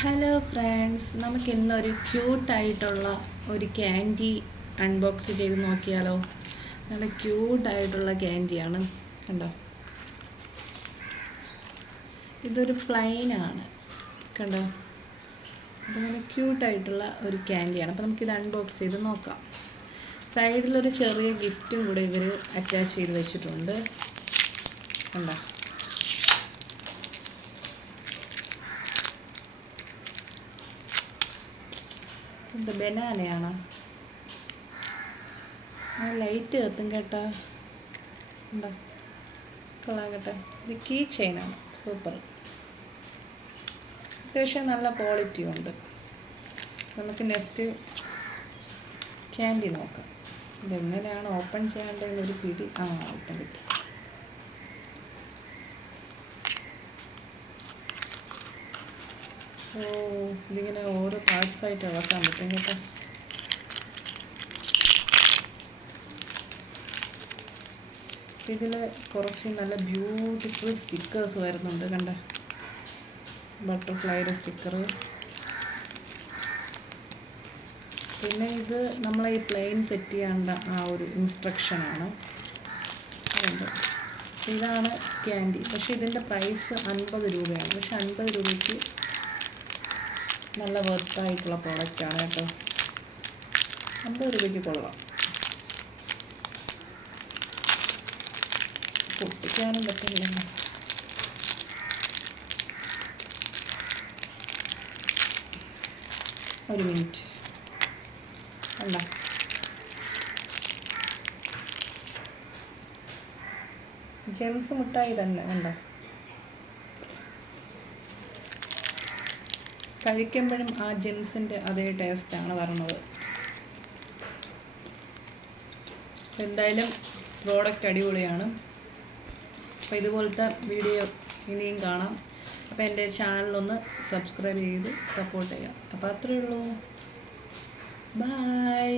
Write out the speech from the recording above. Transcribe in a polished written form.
Hello friends, നമുക്ക് ഇന്നൊരു ക്യൂട്ടായിട്ടുള്ള ഒരു ക്യാൻഡി അൺബോക്സ് ചെയ്ത് നോക്കിയാലോ. നല്ല ക്യൂട്ടായിട്ടുള്ള ക്യാൻഡിയാണ്, കണ്ടോ. ഇതൊരു പ്ലെയിനാണ്, കണ്ടോ. അപ്പോൾ നല്ല ക്യൂട്ടായിട്ടുള്ള ഒരു ക്യാൻഡിയാണ്. അപ്പോൾ നമുക്കിത് അൺബോക്സ് ചെയ്ത് നോക്കാം. സൈഡിലൊരു ചെറിയ ഗിഫ്റ്റും കൂടെ ഇവർ അറ്റാച്ച് ചെയ്ത് വെച്ചിട്ടുണ്ട്, കണ്ടോ. ഇത് ബനാനയാണ്. ലൈറ്റ് കത്തും കേട്ടോ, ഉണ്ടോ, കൊള്ളാം കേട്ടോ. ഇത് കീ ചെയിനാണ്, സൂപ്പർ. അത്യാവശ്യം നല്ല ക്വാളിറ്റിയും ഉണ്ട്. നമുക്ക് നെക്സ്റ്റ് ക്യാൻഡി നോക്കാം. ഇതെങ്ങനെയാണ് ഓപ്പൺ ചെയ്യേണ്ടതെന്നൊരു പിടി. ഓപ്പൺ കിട്ടും. ഇതിങ്ങനെ ഓരോ പാർട്സായിട്ട് ഇളക്കാൻ പറ്റും കേട്ടോ. ഇതിൽ കുറച്ച് നല്ല ബ്യൂട്ടിഫുൾ സ്റ്റിക്കേഴ്സ് വരുന്നുണ്ട്, കണ്ട. ബട്ടർഫ്ലൈയുടെ സ്റ്റിക്കർ. പിന്നെ ഇത് നമ്മളെ ഈ പ്ലെയിൻ സെറ്റ് ചെയ്യേണ്ട ആ ഒരു ഇൻസ്ട്രക്ഷനാണ്. അതുണ്ട്. ഇതാണ് ക്യാൻഡി. പക്ഷേ ഇതിൻ്റെ പ്രൈസ് 50 രൂപയാണ്. പക്ഷെ 50 രൂപയ്ക്ക് നല്ല വർത്തായിട്ടുള്ള പ്രോഡക്റ്റാണ് കേട്ടോ. 50 രൂപയ്ക്ക് കൊള്ളാം. പൊട്ടിക്കാനും പറ്റില്ല. ഒരു മിനിറ്റ്, കണ്ട. ജെംസ് മിഠായി തന്നെ, കണ്ട. കഴിക്കുമ്പോഴും ആ ജെംസിൻ്റെ അതേ ടേസ്റ്റാണ് വരണത്. എന്തായാലും പ്രോഡക്റ്റ് അടിപൊളിയാണ്. അപ്പോൾ ഇതുപോലത്തെ വീഡിയോ ഇനിയും കാണാം. അപ്പോൾ എൻ്റെ ചാനലൊന്ന് സബ്സ്ക്രൈബ് ചെയ്ത് സപ്പോർട്ട് ചെയ്യാം. അപ്പോൾ അത്രയേ ഉള്ളൂ. ബൈ.